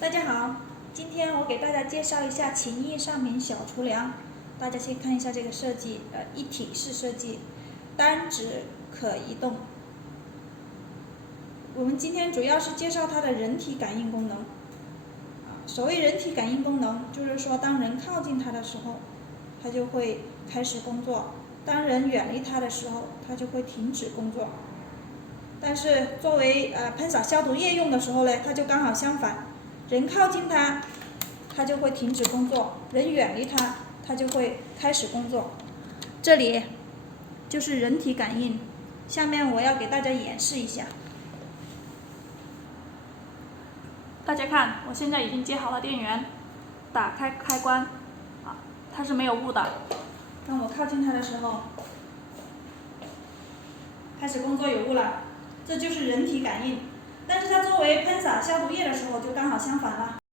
大家好，今天我给大家介绍一下情艺上品小厨梁。大家先看一下这个设计，一体式设计，单指可移动。我们今天主要是介绍它的人体感应功能。所谓人体感应功能，就是说当人靠近它的时候，它就会开始工作；当人远离它的时候，它就会停止工作。但是作为喷洒消毒液用的时候呢，它就刚好相反。人靠近它，它就会停止工作；人远离它，它就会开始工作。这里就是人体感应，下面我要给大家演示一下。大家看，我现在已经接好了电源，打开开关，它是没有雾的。当我靠近它的时候，开始工作有雾了，这就是人体感应。但是它作为喷洒消毒液的时候，就刚好相反了。